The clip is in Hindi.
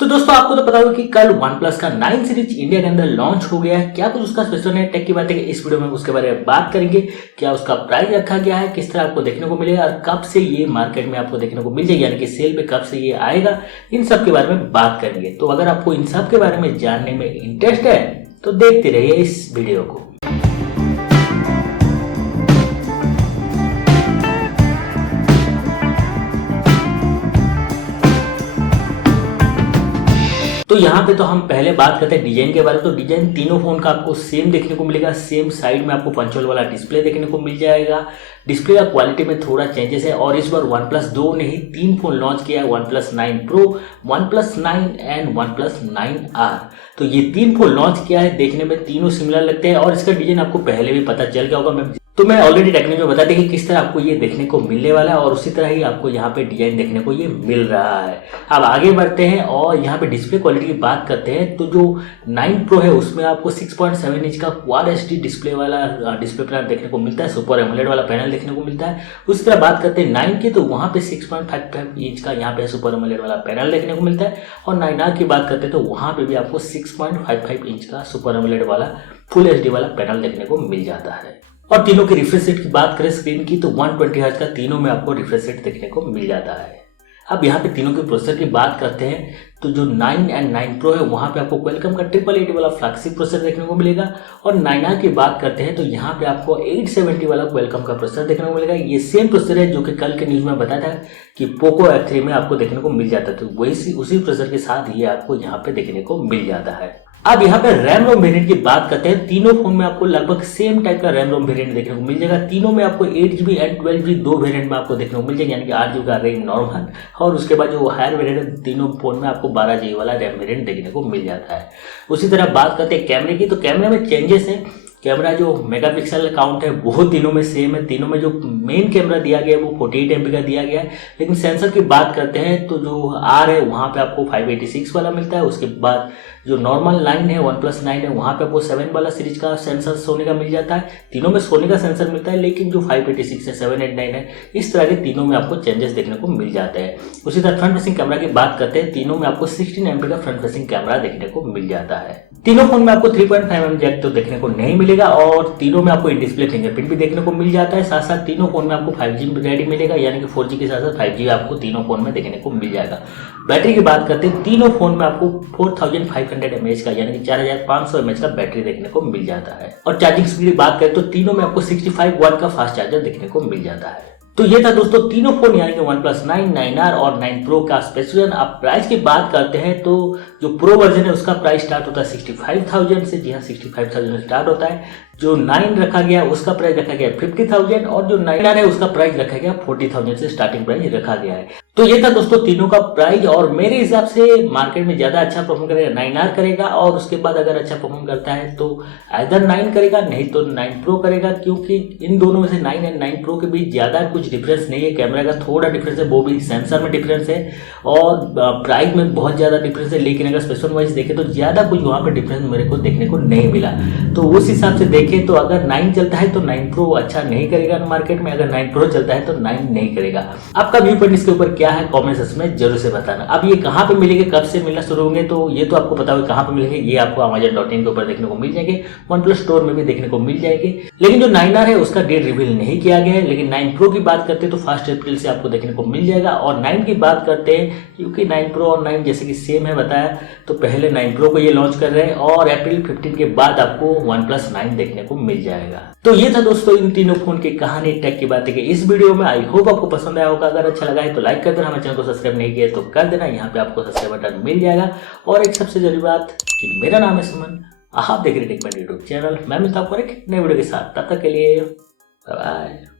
तो दोस्तों आपको तो पता होगा कि कल OnePlus का 9 सीरीज इंडिया के अंदर लॉन्च हो गया है। क्या कुछ उसका स्पेशल है, टेक की बातें इस वीडियो में उसके बारे में बात करेंगे। क्या उसका प्राइस रखा गया है, किस तरह आपको देखने को मिलेगा और कब से ये मार्केट में आपको देखने को मिल जाएगी, यानी कि सेल पे कब से ये आएगा, इन सब के बारे में बात करेंगे। तो अगर आपको इन सब के बारे में जानने में इंटरेस्ट है तो देखते रहिए इस वीडियो को। तो यहाँ पे तो हम पहले बात करते हैं डिजाइन के बारे में। तो डिजाइन तीनों फोन का आपको सेम देखने को मिलेगा। सेम साइड में आपको पंच होल वाला डिस्प्ले देखने को मिल जाएगा। डिस्प्ले का क्वालिटी में थोड़ा चेंजेस है और इस बार OnePlus 2 ने ही 3 फोन लॉन्च किया है, OnePlus 9 Pro, OnePlus 9 and OnePlus 9R। तो ये 3 फोन लॉन्च किया है। देखने में तीनों सिमिलर लगते हैं और इसका डिजाइन आपको पहले भी पता चल गया होगा। मैं ऑलरेडी टेक्निक में बता दें कि किस तरह आपको ये देखने को मिलने वाला है और उसी तरह ही आपको यहाँ पे डिजाइन देखने को ये मिल रहा है। अब आगे बढ़ते हैं और यहाँ पे डिस्प्ले क्वालिटी की बात करते हैं। तो जो 9 Pro है उसमें आपको 6.7 इंच का क्वाड HD डिस्प्ले वाला डिस्प्ले पैनल देखने को मिलता है, सुपर एमोलेड वाला पैनल देखने को मिलता है। उसी तरह बात करते हैं 9 की, तो वहाँ पे 6.55 इंच का यहाँ पे सुपर एमोलेड वाला पैनल देखने को मिलता है। और 9R की बात करते हैं तो वहाँ पे भी आपको 6.55 इंच का सुपर एमोलेड वाला फुल HD वाला पैनल देखने को मिल जाता है। और तीनों की रिफ्रेश रेट की बात करें स्क्रीन की, तो 120 हर्ट्ज का तीनों में आपको रिफ्रेश रेट देखने को मिल जाता है। अब यहाँ पे तीनों के प्रोसेसर की बात करते हैं तो जो 9 एंड 9 Pro है वहाँ पे आपको क्वालकॉम का 888 वाला फ्लैगशिप प्रोसेसर देखने को मिलेगा। और 9R की बात करते हैं तो यहाँ पे आपको 870 वाला क्वालकॉम का प्रोसेसर देखने को मिलेगा। ये सेम प्रोसेसर है जो कि कल के न्यूज में बताया था कि पोको F3 में आपको देखने को मिल जाता है। तो वही उसी प्रोसेसर के साथ ये आपको यहाँ पे देखने को मिल जाता है। अब यहाँ पे रैम रोम वेरिएंट की बात करते हैं। तीनों फोन में आपको लगभग सेम टाइप का रैम रोम वेरिएंट देखने को मिल जाएगा। तीनों में आपको 8GB एंड 12GB दो वेरिएंट में आपको देखने को मिल जाएगा, यानी कि 8GB का रैम नॉर्मल और उसके बाद जो हायर वेरिएंट है तीनों फोन में आपको 12GB वाला रैम वेरिएंट देखने को मिल जाता है। उसी तरह बात करते हैं कैमरे की, तो कैमरे में चेंजेस है। कैमरा जो मेगापिक्सल काउंट है वो तीनों में सेम है। तीनों में जो मेन कैमरा दिया गया है वो 48 MP का दिया गया है। लेकिन सेंसर की बात करते हैं तो जो R है वहाँ पे आपको 586 वाला मिलता है। उसके बाद जो नॉर्मल 9 है, OnePlus 9 है, वहाँ पे आपको 7 वाला सीरीज का सेंसर सोनी का मिल जाता है। तीनों में सोनी का सेंसर मिलता है, लेकिन जो 586 है, 789 है, इस तरह के तीनों में आपको चेंजेस देखने को मिल जाते हैं। उसी तरह फ्रंट फेसिंग कैमरा की बात करते हैं। तीनों में आपको 16 MP का फ्रंट फेसिंग कैमरा देखने को मिल जाता है। तीनों फोन में आपको 3.5mm जैक तो देखने को नहीं मिलेगा और तीनों में आपको इन डिस्प्ले फिंगरप्रिंट भी देखने को मिल जाता है। साथ साथ तीनों फोन में आपको 5G रेडी मिलेगा, यानी कि 4G के साथ साथ 5G आपको तीनों फोन में देखने को मिल जाएगा। बैटरी की बात करते हैं, तीनों फोन में आपको 4500 mAh का, यानी कि 4500 mAh का बैटरी देखने को मिल जाता है। और चार्जिंग स्पीड की बात करें तो तीनों में आपको 65 वाट का फास्ट चार्जर देखने को मिल जाता है। तो ये था दोस्तों तीनों फोन, यानी कि OnePlus 9, 9R और 9 Pro का स्पेसिफिकेशन। आप प्राइस की बात करते हैं तो जो प्रो वर्जन है उसका प्राइस स्टार्ट होता है 65,000 से। जी हाँ, 65,000 से स्टार्ट होता है। जो 9 रखा गया उसका प्राइस रखा गया 50,000 और जो 9R है उसका प्राइस रखा गया 40,000 से स्टार्टिंग प्राइस रखा गया है। तो ये था दोस्तों तीनों का प्राइस और मेरे हिसाब से मार्केट में ज्यादा अच्छा परफॉर्म करेगा 9R करेगा और उसके बाद अगर अच्छा परफॉर्म करता है तो आइदर 9 करेगा, नहीं तो 9 Pro करेगा, क्योंकि इन दोनों में से 9 एंड 9 Pro के बीच ज्यादा कुछ डिफरेंस नहीं है। कैमरा का थोड़ा डिफरेंस है, वो भी सेंसर में डिफरेंस है और प्राइस में बहुत ज्यादा डिफरेंस है। लेकिन अगर स्पेसिफिक वाइज देखें तो ज्यादा कुछ वहां पे डिफरेंस मेरे को देखने को नहीं मिला। तो उस हिसाब से देखें तो अगर 9 चलता है तो 9 Pro अच्छा नहीं करेगा मार्केट में, अगर 9 Pro चलता है तो 9 नहीं करेगा। आपका व्यू पॉइंट इसके ऊपर क्या है कमेंट सेक्शन में जरूर से बताना। अब ये कहाँ पे मिलेंगे, कब से मिलना शुरू होंगे, तो ये तो आपको पता होगा कहाँ पे मिलेंगे। ये आपको Amazon.in के ऊपर देखने को मिल जाएंगे, OnePlus स्टोर में भी देखने को मिल जाएंगे। लेकिन जो 9R है उसका डेट रिवील नहीं किया गया है। लेकिन 9 Pro की बात करते हैं तो 1 अप्रैल से आपको देखने को मिल जाएगा। और 9 की बात करते हैं क्योंकि 9 Pro और 9 जैसे कि सेम है बताया, तो पहले 9 Pro को ये लॉन्च कर रहे हैं और अप्रैल 15 के बाद आपको OnePlus 9 देखने को मिल जाएगा। तो ये था दोस्तों इन तीनों फोन की कहानी, टेक की बातें की इस वीडियो में। आई होप आपको पसंद आया होगा। अगर अच्छा लगा है तो लाइक कर देना, हमारे चैनल को सब्सक्राइब नहीं किया तो कर देना, यहाँ पे आपको सब्सक्राइब बटन मिल जाएगा। और एक सबसे जरूरी बात कि मेरा नाम है सुमन, आप देख रहे टेक यूट्यूब चैनल। मैं मिलता हूँ आपको एक नए वीडियो के साथ, तब तक के लिए बाय बाय।